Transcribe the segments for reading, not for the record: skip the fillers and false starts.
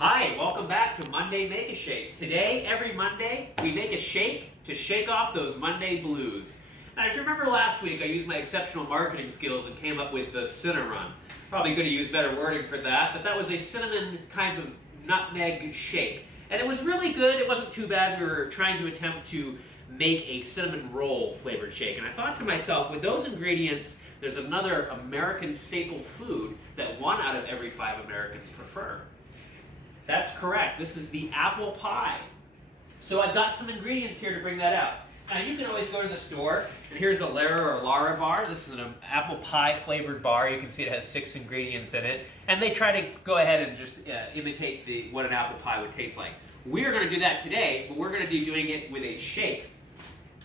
Hi, welcome back to Monday Make a Shake. Today, every Monday, we make a shake to shake off those Monday blues. Now, if you remember last week, I used my exceptional marketing skills and came up with the Cinnarun. Probably could have used better wording for that, but that was a cinnamon kind of nutmeg shake. And it was really good. It wasn't too bad. We were trying to attempt to make a cinnamon roll flavored shake. And I thought to myself, with those ingredients, there's another American staple food that 1 out of every 5 Americans prefer. That's correct. This is the apple pie. So I've got some ingredients here to bring that out. Now you can always go to the store, and here's a Lara or Lara bar. This is an apple pie flavored bar. You can see it has 6 ingredients in it. And they try to go ahead and just imitate what an apple pie would taste like. We're going to do that today, but we're going to be doing it with a shake.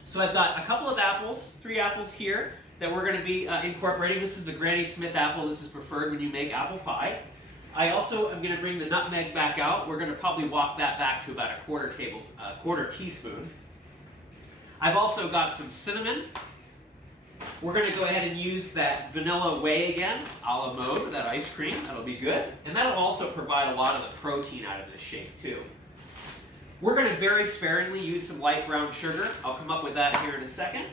So I've got a couple of apples, 3 apples here, that we're going to be incorporating. This is the Granny Smith apple. This is preferred when you make apple pie. I also am going to bring the nutmeg back out. We're going to probably walk that back to about a quarter teaspoon. I've also got some cinnamon. We're going to go ahead and use that vanilla whey again, a la mode, that ice cream. That'll be good. And that'll also provide a lot of the protein out of this shake too. We're going to very sparingly use some light brown sugar. I'll come up with that here in a second.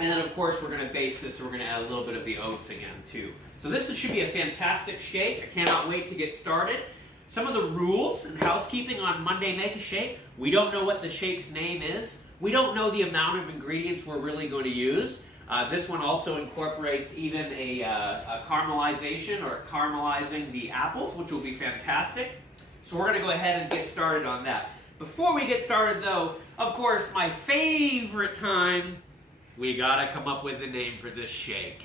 And then of course we're going to base this, we're going to add a little bit of the oats again too. So this should be a fantastic shake. I cannot wait to get started. Some of the rules and housekeeping on Monday Make a Shake. We don't know what the shake's name is. We don't know the amount of ingredients we're really going to use. This one also incorporates even a caramelization or caramelizing the apples, which will be fantastic. So we're going to go ahead and get started on that. Before we get started though, of course, my favorite time, we gotta come up with a name for this shake.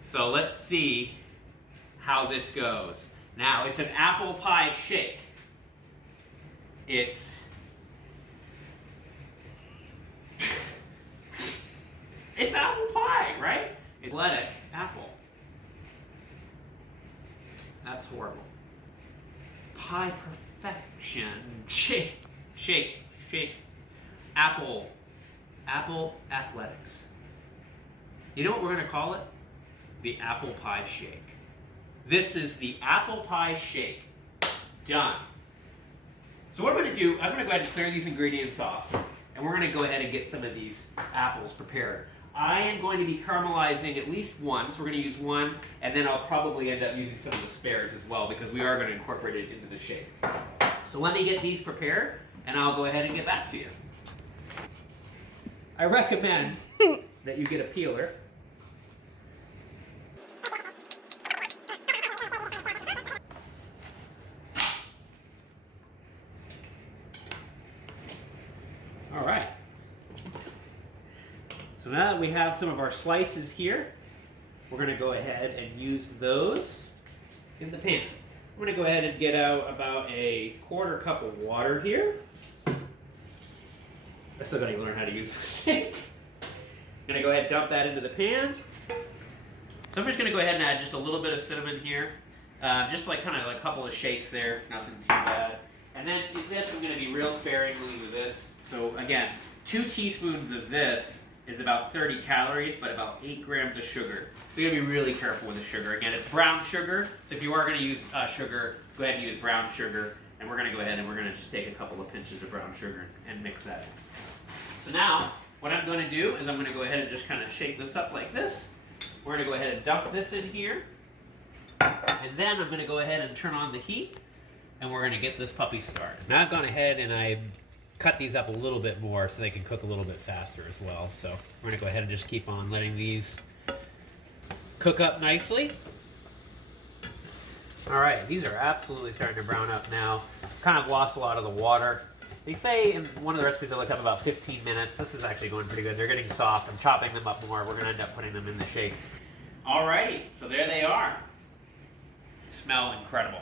So let's see how this goes. Now, it's an apple pie shake. It's apple pie, right? Athletic apple. That's horrible. Pie perfection. Shake. Apple athletics. You know what we're going to call it? The apple pie shake. This is the apple pie shake. Done. So what I'm going to do, I'm going to go ahead and clear these ingredients off, and we're going to go ahead and get some of these apples prepared. I am going to be caramelizing at least one, so we're going to use one, and then I'll probably end up using some of the spares as well, because we are going to incorporate it into the shake. So let me get these prepared, and I'll go ahead and get back to you. I recommend that you get a peeler. All right. So now that we have some of our slices here, we're going to go ahead and use those in the pan. I'm going to go ahead and get out about a 1/4 cup of water here. I still got to learn how to use the shake. I'm going to go ahead and dump that into the pan. So I'm just going to go ahead and add just a little bit of cinnamon here. Just like kind of a couple of shakes there, nothing too bad. And then with this, I'm going to be real sparingly with this. So again, 2 teaspoons of this is about 30 calories, but about 8 grams of sugar. So you got to be really careful with the sugar. Again, it's brown sugar, so if you are going to use sugar, go ahead and use brown sugar. And we're going to go ahead and we're going to just take a couple of pinches of brown sugar and mix that in. So now, what I'm going to do is I'm going to go ahead and just kind of shake this up like this. We're going to go ahead and dump this in here. And then I'm going to go ahead and turn on the heat, and we're going to get this puppy started. Now I've gone ahead and I've cut these up a little bit more so they can cook a little bit faster as well. So we're going to go ahead and just keep on letting these cook up nicely. All right, these are absolutely starting to brown up now. Kind of lost a lot of the water. They say in one of the recipes I looked up about 15 minutes. This is actually going pretty good. They're getting soft. I'm chopping them up more. We're going to end up putting them in the shake. Alrighty, so there they are. Smell incredible.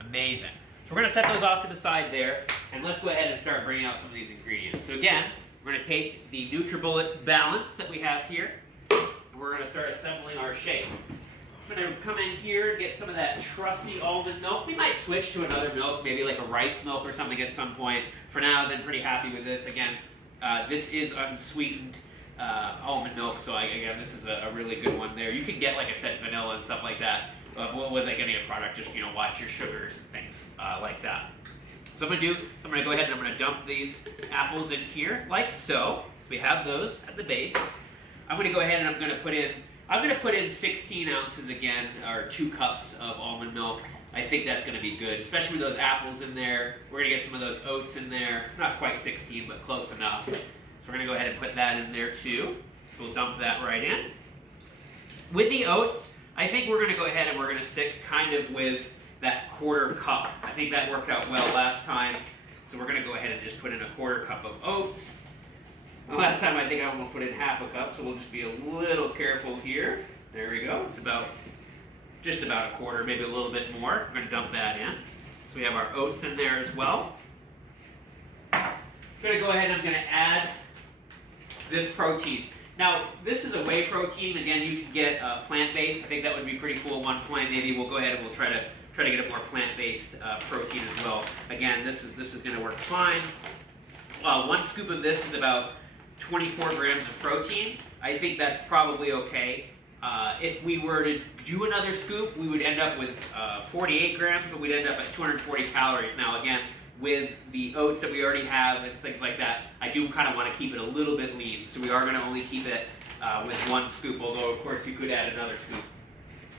Amazing. So we're going to set those off to the side there, and let's go ahead and start bringing out some of these ingredients. So again, we're going to take the NutriBullet balance that we have here, and we're going to start assembling our shake. I'm going to come in here and get some of that trusty almond milk. We might switch to another milk, maybe like a rice milk or something at some point. For now, I've been pretty happy with this. Again, this is unsweetened almond milk, so again, this is a really good one there. You can get, like I said, vanilla and stuff like that. With like any product, just watch your sugars and things So I'm gonna go ahead and I'm gonna dump these apples in here like so. We have those at the base. I'm gonna go ahead and I'm gonna put in 16 ounces again, or 2 cups of almond milk. I think that's gonna be good, especially with those apples in there. We're gonna get some of those oats in there. Not quite 16, but close enough. So we're gonna go ahead and put that in there too. So we'll dump that right in. With the oats, I think we're gonna go ahead and we're gonna stick kind of with that 1/4 cup. I think that worked out well last time. So we're gonna go ahead and just put in a 1/4 cup of oats. Last time I think I almost put in 1/2 cup, so we'll just be a little careful here. There we go. It's just about a 1/4, maybe a little bit more. We're going to dump that in. So we have our oats in there as well. I'm going to go ahead and I'm going to add this protein. Now, this is a whey protein. Again, you can get plant-based. I think that would be pretty cool at one point. Maybe we'll go ahead and we'll try to get a more plant-based protein as well. Again, this is going to work fine. 1 scoop of this is about 24 grams of protein. I think that's probably okay. If we were to do another scoop, we would end up with 48 grams, but we'd end up at 240 calories. Now again, with the oats that we already have and things like that, I do kind of want to keep it a little bit lean. So we are going to only keep it with 1 scoop, although of course you could add another scoop.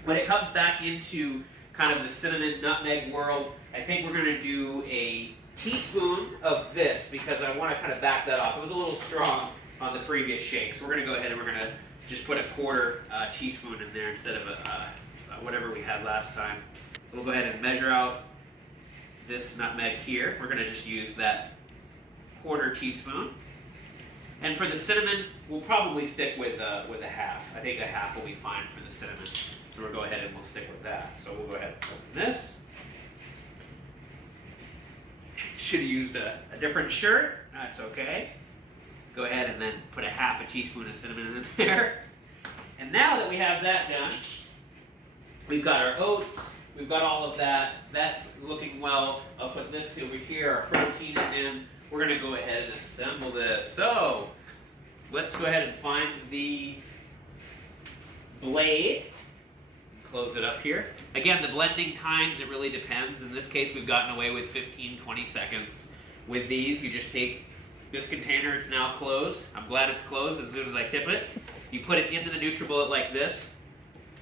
When it comes back into kind of the cinnamon nutmeg world, I think we're going to do a teaspoon of this because I want to kind of back that off. It was a little strong on the previous shake, so we're going to go ahead and we're going to just put a 1/4 teaspoon in there instead of whatever we had last time. So we'll go ahead and measure out this nutmeg here. We're going to just use that 1/4 teaspoon. And for the cinnamon, we'll probably stick with a 1/2. I think a 1/2 will be fine for the cinnamon. So we'll go ahead and we'll stick with that. So we'll go ahead and open this. Should have used a different shirt. That's okay. Go ahead and then put a 1/2 teaspoon of cinnamon in there. And now that we have that done, we've got our oats, we've got all of that. That's looking well. I'll put this over here. Our protein is in. We're going to go ahead and assemble this. So let's go ahead and find the blade. Close it up here. Again, the blending times, it really depends. In this case, we've gotten away with 15-20 seconds. With these, you just take this container, it's now closed. I'm glad it's closed as soon as I tip it. You put it into the NutriBullet like this.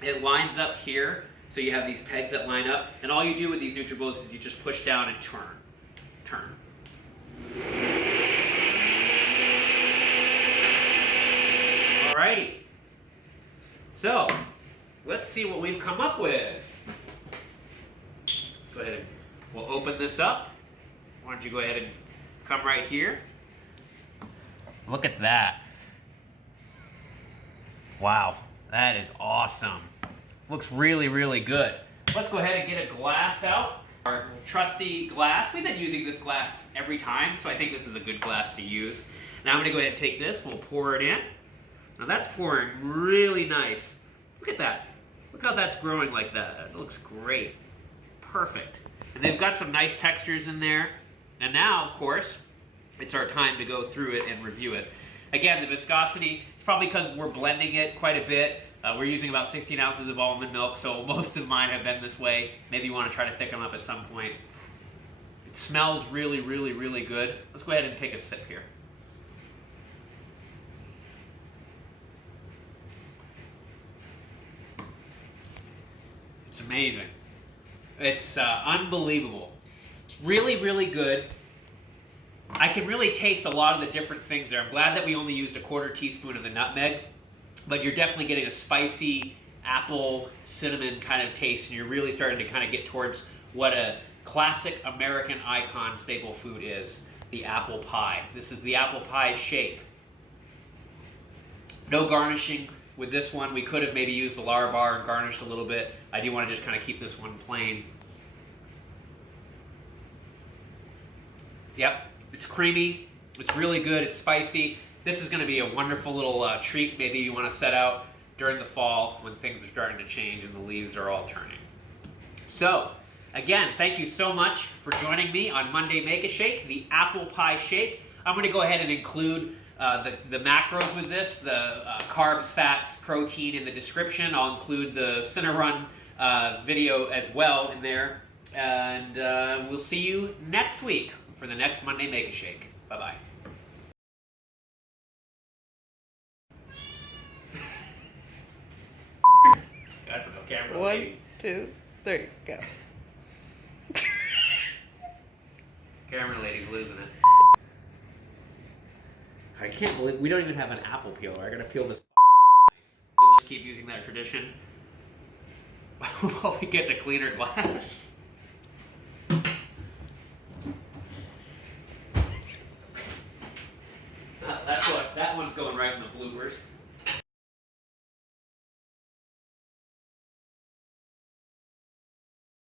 It lines up here, so you have these pegs that line up. And all you do with these NutriBullets is you just push down and turn. Turn. Alrighty. So, let's see what we've come up with. Go ahead and we'll open this up. Why don't you go ahead and come right here. Look at that. Wow, that is awesome. Looks really, really good. Let's go ahead and get a glass out. Our trusty glass. We've been using this glass every time, so I think this is a good glass to use. Now I'm going to go ahead and take this. We'll pour it in. Now that's pouring really nice. Look at that. Look how that's growing like that. It looks great. Perfect. And they've got some nice textures in there. And now, of course, it's our time to go through it and review it. Again, the viscosity, it's probably because we're blending it quite a bit. We're using about 16 ounces of almond milk, so most of mine have been this way. Maybe you want to try to thicken them up at some point. It smells really, really, really good. Let's go ahead and take a sip here. It's amazing. It's unbelievable. It's really, really good. I can really taste a lot of the different things there. I'm glad that we only used a 1/4 teaspoon of the nutmeg, but you're definitely getting a spicy apple cinnamon kind of taste, and you're really starting to kind of get towards what a classic American icon staple food is, the apple pie. This is the apple pie shake. No garnishing with this one. We could have maybe used the Lar Bar and garnished a little bit. I do want to just kind of keep this one plain. Yep, it's creamy, it's really good, it's spicy. This is going to be a wonderful little treat maybe you want to set out during the fall when things are starting to change and the leaves are all turning. So, again, thank you so much for joining me on Monday Make a Shake, the apple pie shake. I'm going to go ahead and include the macros with this, the carbs, fats, protein in the description. I'll include the Cinnarun video as well in there. And we'll see you next week for the next Monday Make a Shake. Bye-bye. I don't know, camera. 1, 2, 3, go. Camera lady's losing it. I can't believe we don't even have an apple peeler. I gotta peel this. We'll just keep using that tradition while we get the cleaner glass. That one's going right in the bloopers.